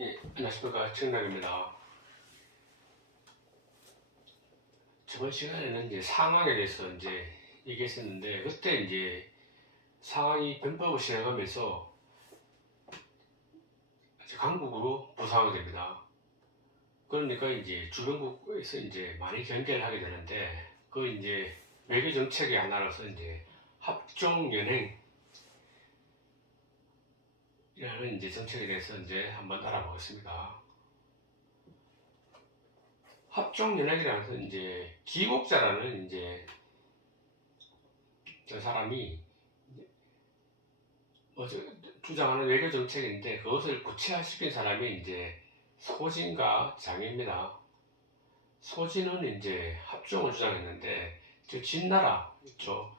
예, 안녕하십니까. 청락입니다. 저번 시간에는 이제 상황에 대해서 이제 얘기했었는데, 그때 이제 상황이 변법을 시행하면서 강국으로 부상하게 됩니다. 그러니까 이제 주변국에서 이제 많이 견제를 하게 되는데, 그 이제 외교 정책의 하나로서 이제 합종연행이라는 이제 정책에 대해서 이제 한번 알아보겠습니다. 합종연행이라는 것은 이제 기국자라는 이제 저 사람이 주장하는 외교 정책인데, 그것을 구체화시킨 사람이 이제 소진과 장입니다. 소진은 이제 합종을 주장했는데, 저 진나라 있죠.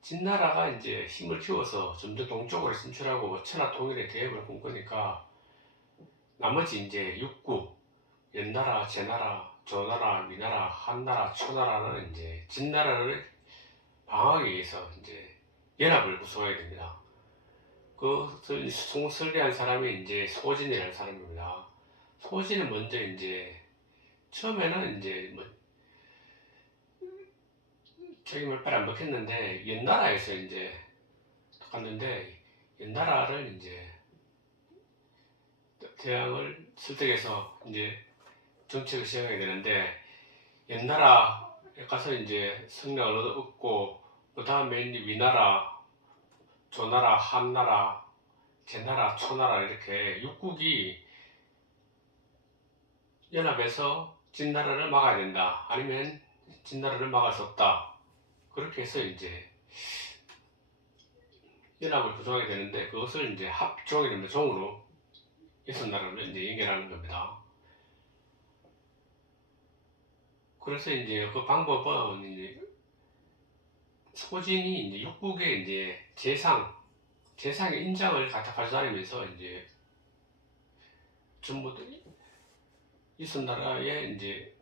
진나라가 이제 힘을 키워서 점점 동쪽으로 진출하고 천하 통일의 계획을 꿈꾸니까, 나머지 이제 육국, 연나라, 제나라, 조나라, 위나라, 한나라, 초나라는 이제 진나라를 방어하기 위해서 이제 연합을 구성하게 됩니다. 그것을 설계한 사람이 이제 소진이라는 사람입니다. 소진은 먼저 이제 처음에는 이제 뭐 책임을 빨리 안 먹혔는데, 연나라에서 이제 갔는데, 연나라를 이제 대항을 설득해서 이제 정책을 시행하게 되는데, 연나라에 가서 이제 성량을 얻고, 그 다음에 이제 위나라, 조나라, 한나라, 제나라, 초나라 이렇게 육국이 연합해서 진나라를 막아야 된다, 아니면 진나라를 막을 수 없다, 그렇게 해서 이제 연합을 구성하게 되는데, 그것을 이제 합종이라는 종으로 여섯 나라를 이제 연결하는 겁니다. 그래서 이제 그 방법은 이제 소진이 이제 육국의 이제 재상의 인장을 갖다 가져다니면서 이제 전부 여섯 나라의 이제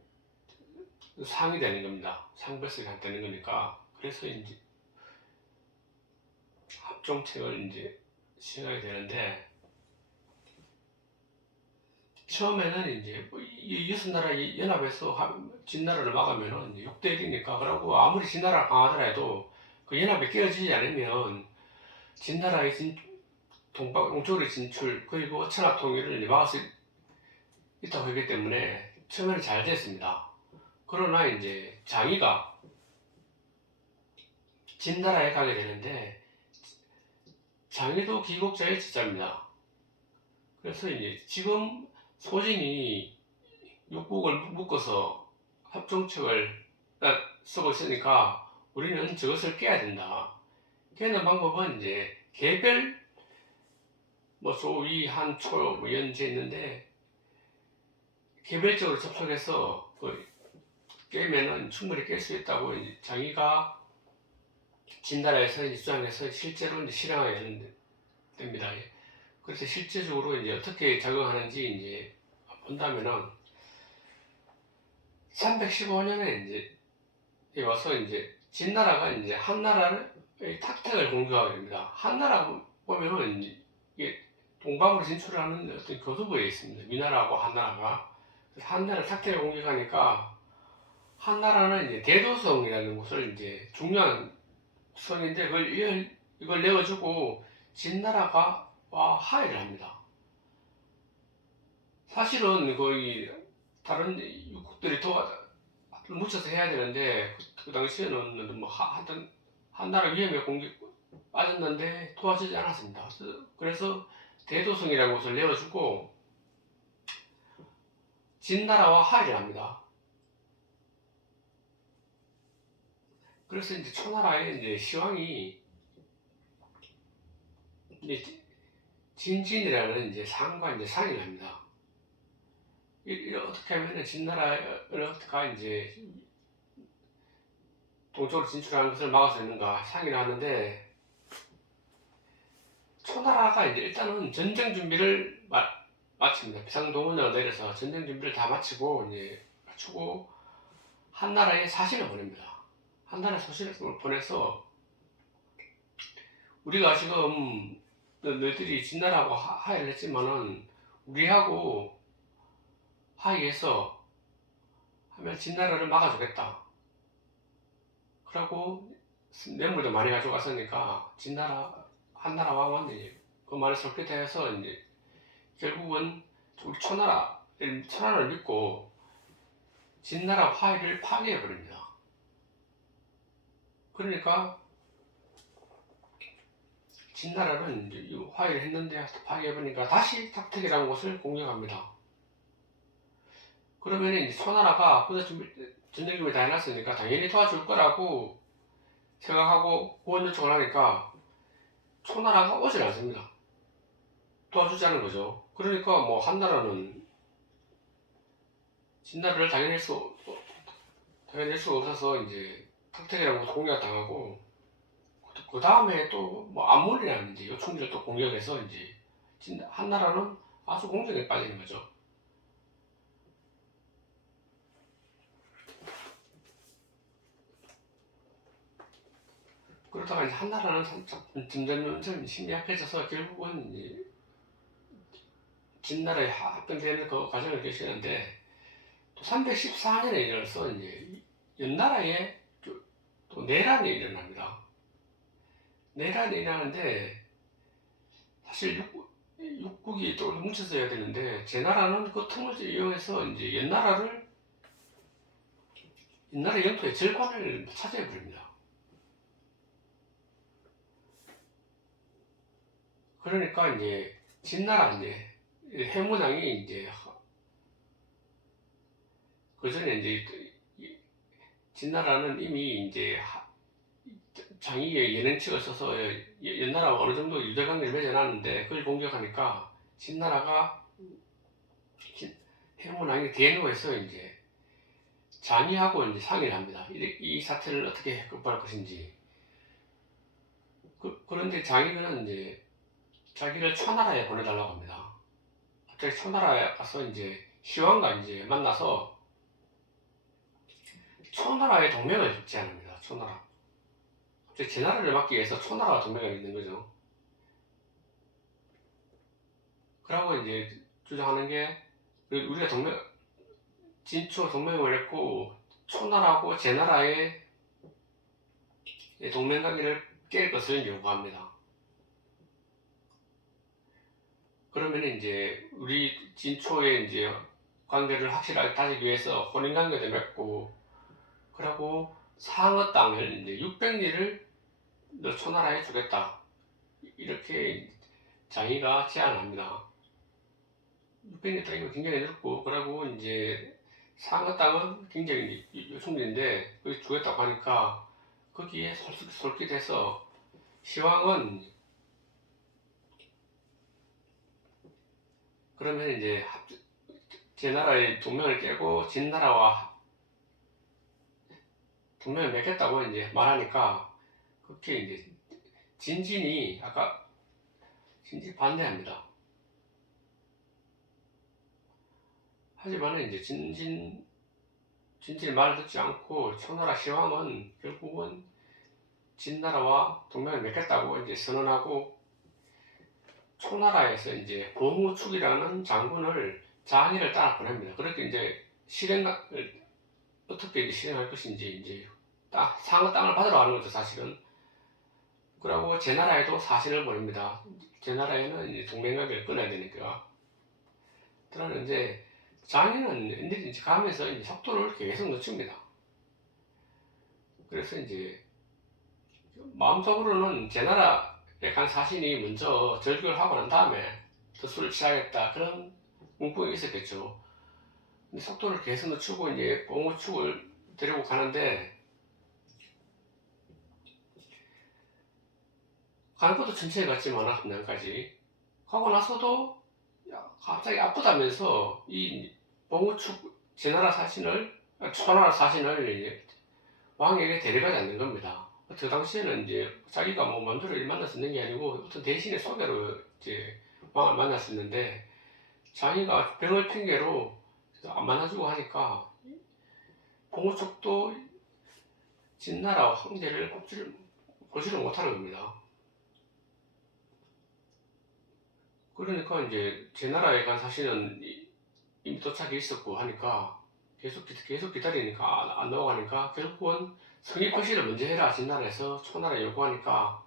상이 되는 겁니다. 상별석이 되는 거니까. 그래서 이제 합종책을 이제 시행하게 되는데, 처음에는 이제 이 여섯 나라 연합해서 진나라를 막으면은 6대 1이니까, 그러고 아무리 진나라가 강하더라도 그 연합이 깨어지지 않으면 진나라의 동쪽으로 진출, 그리고 천하 통일을 막을 수 있다고 했기 때문에 처음에는 잘 됐습니다. 그러나 이제 장의가 진나라에 가게 되는데, 장의도 기국자의 지자입니다. 그래서 이제 지금 소진이 육국을 묶어서 합종책을 쓰고 있으니까 우리는 저것을 깨야 된다. 깨는 방법은 이제 개별 뭐 조위, 한, 초, 뭐 연재 있는데, 개별적으로 접촉해서 깨면은 충분히 깰 수 있다고 이제 장의가 진나라에서 주장해서 실제로 이제 실행하게 되는 됩니다. 그래서 실제적으로 이제 어떻게 작용하는지 이제 본다면은, 315년에 이제 와서 이제 진나라가 이제 한나라의 탁택을 공격하게 됩니다. 한나라 보면은 이게 동방으로 진출하는 어떤 교두보에 있습니다. 위나라하고 한나라가. 한나라를 탁택을 공격하니까, 한나라는 이제 대도성이라는 곳을 이제 중요한 성인데, 이걸 내어주고 진나라가 와 하해를 합니다. 사실은 거의 다른 육국들이 묻혀서 해야 되는데, 그 당시에는 뭐 하여튼 한나라 위험에 공격 빠졌는데 도와주지 않았습니다. 그래서 대도성이라는 곳을 내어주고 진나라와 하해를 합니다. 그래서 이제 초나라의 이제 시왕이 이제 진진이라는 이제 상과 이제 상의를 합니다. 어떻게 하면은 진나라가 이제 동쪽으로 진출하는 것을 막을 수 있는가 상의를 하는데, 초나라가 이제 일단은 전쟁 준비를 마칩니다. 비상동원령을 내려서 전쟁 준비를 다 마치고 이제 맞추고 한나라에 사신을 보냅니다. 한나라에 사신을 보내서, 우리가 지금 너희들이 진나라하고 하해를 했지만은 우리하고 화해해서 하면 진나라를 막아주겠다. 그러고 뇌물도 많이 가져갔으니까 진나라 한나라 왕은 그 말을 설득해서 이제 결국은 우리 천하를 믿고 진나라 화해를 파괴해 버립니다. 그러니까 진나라는 이제 화해를 했는데 파괴해 버리니까 다시 탁택이라는 곳을 공격합니다. 그러면 이제 초나라가 전쟁 준비 다 해놨으니까 당연히 도와줄 거라고 생각하고 구원 요청을 하니까 초나라가 오질 않습니다. 도와주지 않은 거죠. 그러니까 뭐 한나라는 진나라를 당해낼 수가 없어서 이제 탁택이라는 곳을 공격당하고 그 다음에 또 뭐 암몬이라는 이제 요충지를 또 공격해서 이제 한나라는 아주 공격에 빠지는 거죠. 그러다가 이제 한나라는 점점 힘이 약해져서 결국은 이제 진나라에 합병되는 그 과정을 계시는데 또 314년에 이르러서 이제 연나라에 또 내란이 일어납니다. 내란이 일어나는데 사실 육국이 또 뭉쳐서 해야 되는데 제나라는 그 틈을 이용해서 이제 연나라 영토의 절반을 차지해 버립니다. 그러니까 이제 진나라 이제 해문왕이 이제 그 전에 이제 진나라는 이미 이제 장의의 연행책을 써서 연나라와 어느 정도 유대관계를 맺어놨는데 그걸 공격하니까 진나라가 해문왕이 대노해서 이제 장의하고 이제 상의를 합니다. 이 사태를 어떻게 극복할 것인지. 그런데 장의는 이제 자기를 초나라에 보내달라고 합니다. 갑자기 초나라에 가서 이제 시왕과 이제 만나서 초나라의 동맹을 제안합니다. 초나라. 갑자기 제나라를 막기 위해서 초나라와 동맹을 맺는 거죠. 그러고 이제 주장하는 게 우리가 진초 동맹을 맺고 초나라하고 제나라의 동맹 관계를 깰 것을 요구합니다. 그러면 이제 우리 진초의 이제 관계를 확실하게 다지기 위해서 혼인 관계도 맺고 그러고 상어 땅을 이제 600리를 너 초나라에 주겠다 이렇게 장의가 제안을 합니다. 600리 땅이면 굉장히 넓고 그러고 이제 상어 땅은 굉장히 요충지인데 거기 주겠다고 하니까 거기에 솔깃해서 시왕은 그러면 이제 제나라의 동맹을 깨고 진나라와 동맹을 맺겠다고 이제 말하니까 그렇게 이제 진진이 반대합니다. 하지만 이제 진진이 말을 듣지 않고 초나라 시왕은 결국은 진나라와 동맹을 맺겠다고 이제 선언하고 초나라에서 이제 봉우축이라는 장군을 장의를 따라 보냅니다. 그렇게 이제 어떻게 이제 실행할 것인지 이제 상어 땅을 받으러 가는 거죠, 사실은. 그리고 제나라에도 사신을 보냅니다. 제나라에는 이제 동맹관계를 끊어야 되니까. 그러나 이제 장의는 이제 가면서 이제 속도를 계속 늦춥니다. 그래서 이제 마음속으로는 제나라에 간 사신이 먼저 절규를 하고 난 다음에 더 술을 취하겠다 그런 문구가 있었겠죠. 근데 속도를 계속 늦추고 이제 봉우축을 데리고 가는데 가는 것도 천천히 갔지만 함양까지 가고 나서도 갑자기 아프다면서 이 봉우축 초나라 사신을 왕에게 데려가지 않는 겁니다. 그 당시에는 이제 자기가 뭐 맘대로 만날 수 있는 게 아니고 어떤 대신의 소개로 이제 왕을 만날 수 있는데 자기가 병을 핑계로 안 만나주고 하니까 봉우축도 진나라 황제를 보지를 못하는 겁니다. 그러니까 이제 제 나라에 간 사신은 이미 도착이 있었고 하니까 계속 기다리니까 안 넘어가니까 결국은 성의 표시를 먼저 해라 진나라에서 초나라에 요구하니까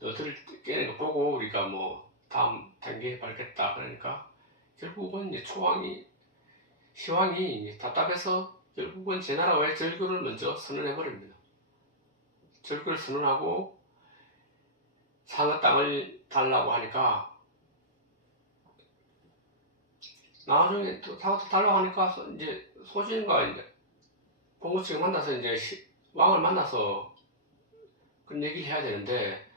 너들 깨는 거 보고 우리가 뭐 다음 단계에 밟겠다 그러니까 결국은 이제 시황이 이제 답답해서 결국은 제 나라와의 절교를 먼저 선언해 버립니다. 절교를 선언하고 상어 땅을 달라고 하니까 나중에 또 상어 땅 달라고 하니까 이제 소진과 이제 봉고층을 만나서 이제 왕을 만나서 그런 얘기를 해야 되는데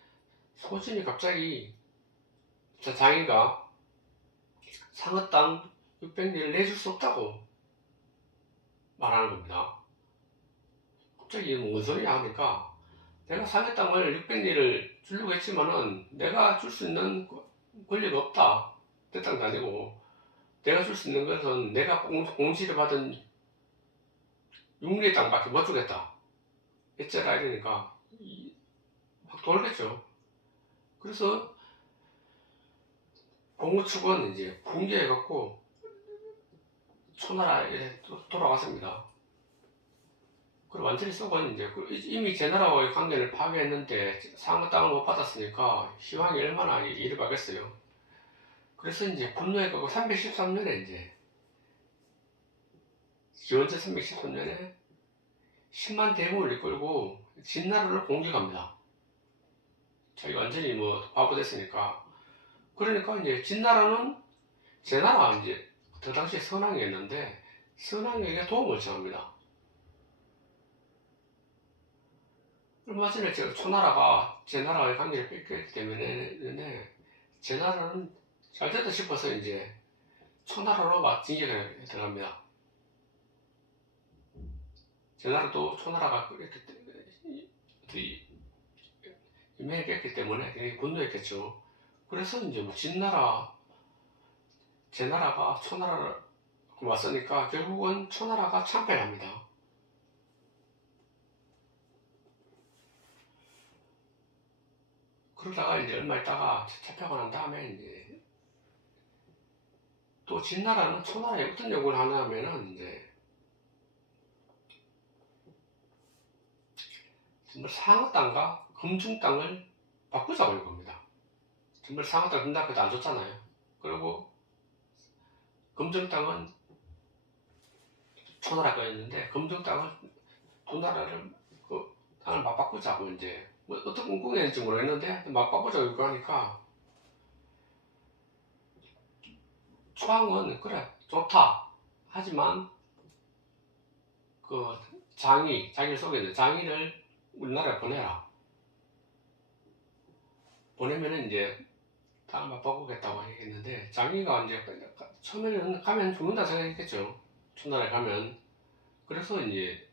소진이 갑자기 장인가 상어 땅 600리를 내줄 수 없다고 말하는 겁니다. 갑자기 뭔 소리야 하니까 내가 상어 땅을 600리를 주려고 했지만은 내가 줄 수 있는 권리가 없다. 내 땅도 아니고 내가 줄 수 있는 것은 내가 공지를 받은 6리 땅밖에 못 주겠다. 어쩌라 이러니까 확 돌겠죠. 그래서 공무축은 이제 붕괴해갖고 초나라에 돌아갔습니다. 그리고 완전히 썩은 이제 이미 제 나라와의 관계를 파괴했는데 상어 땅을 못 받았으니까 시황이 얼마나 이를 받겠어요. 그래서 이제 분노해갖고 313년에 이제 기원전 313년에 10만 대군을 이끌고 진나라를 공격합니다. 자기 완전히 뭐 바보 됐으니까. 그러니까 이제 진나라는 제 나라 이제 그 당시에 선왕이었는데 선왕에게 도움을 청합니다. 얼마 전에 제가 초나라가 제 나라와의 관계를 뺏겼기 때문에 제 나라는 잘 됐다 싶어서 이제 초나라로 막 진격에 들어갑니다. 제 나라도 초나라가 인명이 깼기 때문에 굉장히 분노했겠죠. 그래서 이제 뭐 제 나라가 초나라를 왔으니까 결국은 초나라가 참패합니다. 그러다가 이제 얼마 있다가 잡혀가 난 다음에 이제 또 진나라는 초나라에 어떤 요구를 하냐면은 이제 정말 상어 땅과 금중 땅을 바꾸자고 이겁니다. 정말 상어 땅 금당 그도 안 줬잖아요. 그리고 금중 땅은 초나라 거였는데 금중 땅을 두 나라를 그 땅을 막 바꾸자고 이제 뭐 어떤 꿍꿍이었는지 모르겠는데 막 바꾸자고 이거 하니까 초항은 그래 좋다 하지만 그 자기를 속이는 장의를 우리나라에 보내라. 보내면은 이제 땅을 막 바꾸겠다고 얘기했는데 장의가 이제 처음에는 가면 죽는다 생각했겠죠. 초나라에 가면. 그래서 이제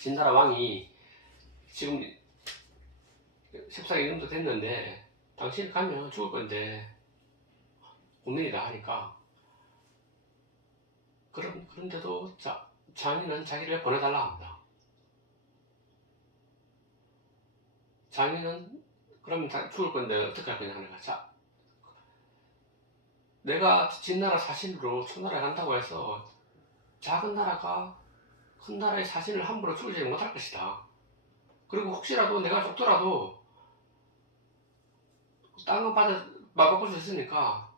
진나라 왕이 지금 14기 정도 됐는데 당신 가면 죽을 건데 국민이다 하니까 그런데도 장인은 자기를 보내달라 합니다. 장인은 그러면 죽을 건데 어떻게 할 거냐 하니까 내가 진나라 사신으로 초나라에 간다고 해서 작은 나라가 큰 나라의 사신을 함부로 죽이지 못할 것이다. 그리고 혹시라도 내가 죽더라도 땅은 바꿀 수 있으니까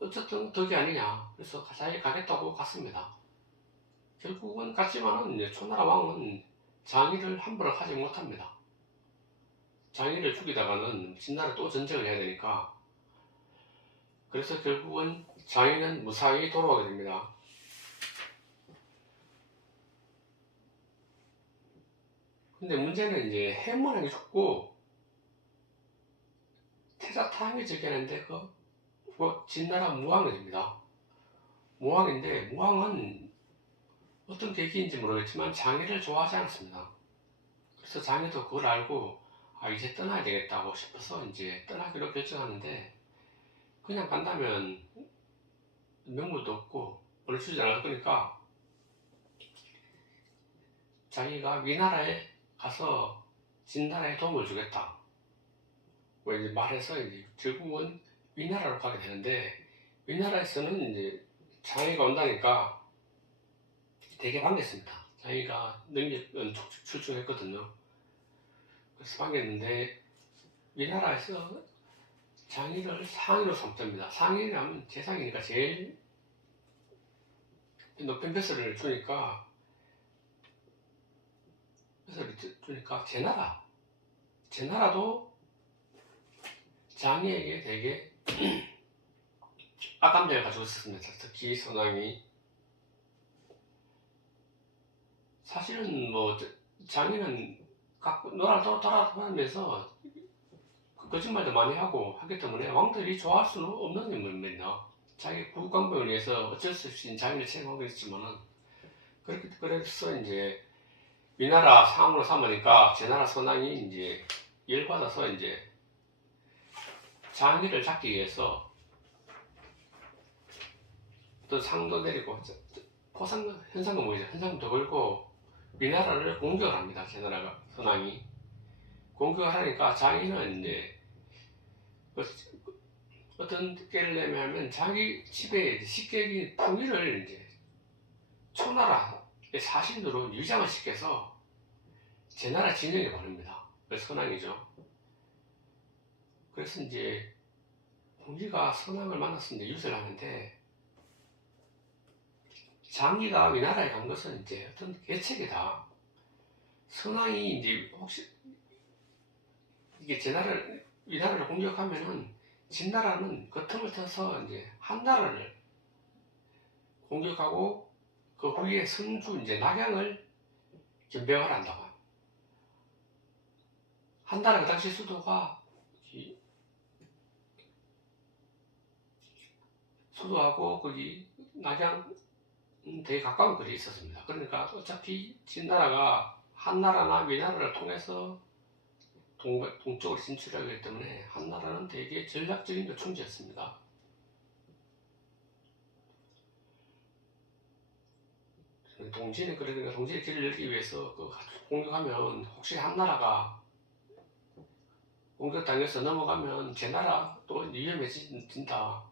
어쨌든 덕이 아니냐. 그래서 자기 가겠다고 갔습니다. 결국은 갔지만은 이제 초나라 왕은 장의를 함부로 하지 못합니다. 장의를 죽이다가는 진나라 또 전쟁을 해야 되니까. 그래서 결국은 장의는 무사히 돌아오게 됩니다. 근데 문제는 이제 해문왕이 죽고 태자타임이 즉위하는데 그 진나라 무왕이 됩니다. 무왕인데 무왕은 어떤 계기인지 모르겠지만 장의를 좋아하지 않았습니다. 그래서 장의도 그걸 알고 이제 떠나야 되겠다고 싶어서 이제 떠나기로 결정하는데 그냥 간다면 명물도 없고 보내주지 않을 거니까 자기가 위나라에 가서 진나라에 도움을 주겠다. 이제 말해서 이제 결국은 위나라로 가게 되는데, 위나라에서는 이제 장애가 온다니까 되게 반겼습니다. 장애가 능력은 출중했거든요. 그래서 반겼는데, 위나라에서 장애를 상위로 삼습니다. 상위라면 재상이니까 제일 높은 벼슬을 주니까, 제 나라도 장애에게 되게 악감정을 가지고 있었습니다. 특히 선왕이. 사실은 뭐 장애는 돌아다니면서 거짓말도 많이 하기 때문에 왕들이 좋아할 수는 없는 인물입니다. 자기 국강병을 위해서 어쩔 수 없이 장애를 채용하고 있지만은, 그래서 이제 위나라 상으로 삼으니까 제나라 선왕이 이제 열받아서 이제 장애를 잡기 위해서 또 상도 내리고 현상금 모이죠. 현상금도 걸고 위나라를 공격을 합니다. 제나라가 선왕이 공격을 하니까 장인은 이제 어떤 깨를 내면 자기 집에 식객이 풍위를 이제 초나라의 사신으로 위장을 시켜서 제나라 진영에 보냅니다. 그래서 선왕이죠. 그래서 이제 공주가 선왕을 만나서 이제 유세를 하는데, 장기가 위나라에 간 것은 이제 어떤 계책이다. 선왕이 이제 혹시 이게 위나라를 공격하면은 진나라는 그 틈을 타서 이제 한나라를 공격하고 그 후에 성주 이제 낙양을 전병을 한다고 합니다. 한나라 그 당시 수도가 수도하고 거기 낙양 되게 가까운 거리에 있었습니다. 그러니까 어차피 진나라가 한나라나 위나라를 통해서 동쪽으로 진출하기 때문에 한나라는 되게 전략적인 요충지였습니다. 동진의 길을 열기 위해서 공격하면 혹시 한나라가 공격당해서 넘어가면 제나라 또 위험해진다.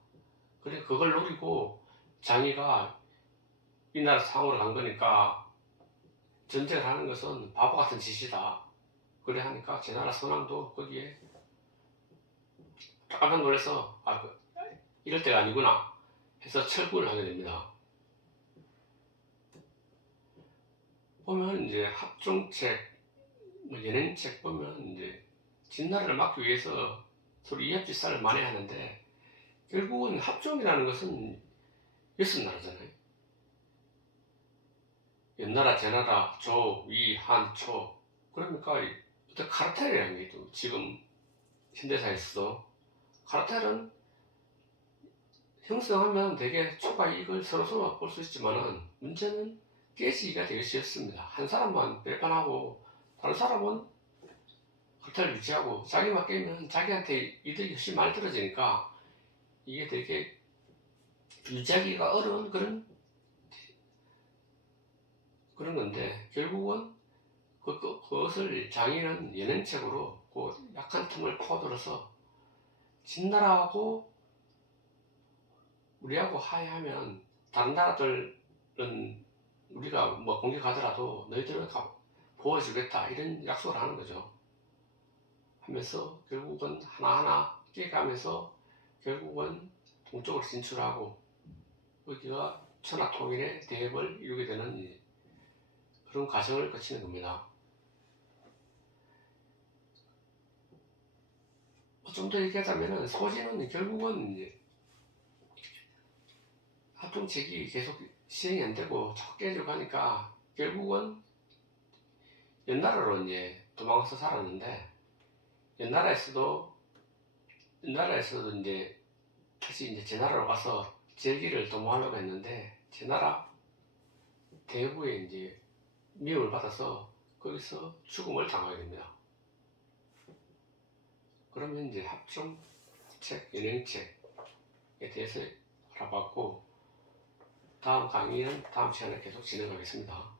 그래 그걸 노리고 장이가 위나라 상으로 간 거니까 전쟁을 하는 것은 바보 같은 짓이다. 그래 하니까 제나라 선왕도 거기에 깜짝 놀라서 이럴 때가 아니구나 해서 철군을 하게 됩니다. 보면 이제 합종책, 연행책 보면 이제 진나라를 막기 위해서 서로 이합집산을 많이 하는데, 결국은 합종이라는 것은 6나라잖아요. 연나라, 제나라, 조, 위, 한, 초. 그러니까 어떤 카르텔이라는 게 있죠. 지금 현대사에서도 카르텔은 형성하면 되게 초과 이익을 서로 볼 수 있지만은 문제는 깨지기가 되게 쉽습니다. 한 사람만 배반하고 다른 사람은 카르텔을 유지하고 자기만 깨면 자기한테 이득이 훨씬 많이 떨어지니까 이게 되게 유지하기가 어려운 그런 건데, 결국은 그것을 장인은 연행책으로 그 약한 틈을 파고들어서 진나라하고 우리하고 하야하면 다른 나라들은 우리가 뭐 공격하더라도 너희들은 보호해주겠다 이런 약속을 하는 거죠. 하면서 결국은 하나하나 깨가면서 결국은 동쪽으로 진출하고 여기가 천하통일의 대업을 이루게 되는 그런 과정을 거치는 겁니다. 좀 더 얘기하자면 소진은 결국은 이제 합종책이 계속 시행이 안 되고 자꾸 깨지고 하니까 결국은 연나라로 이제 도망가서 살았는데, 연나라에서도 이제 다시 이제 제나라로 가서 제기를 도모하려고 했는데, 제나라 대부에 이제 미움을 받아서 거기서 죽음을 당하게 됩니다. 그러면 이제 합종책, 연행책에 대해서 알아봤고, 다음 강의는 다음 시간에 계속 진행하겠습니다.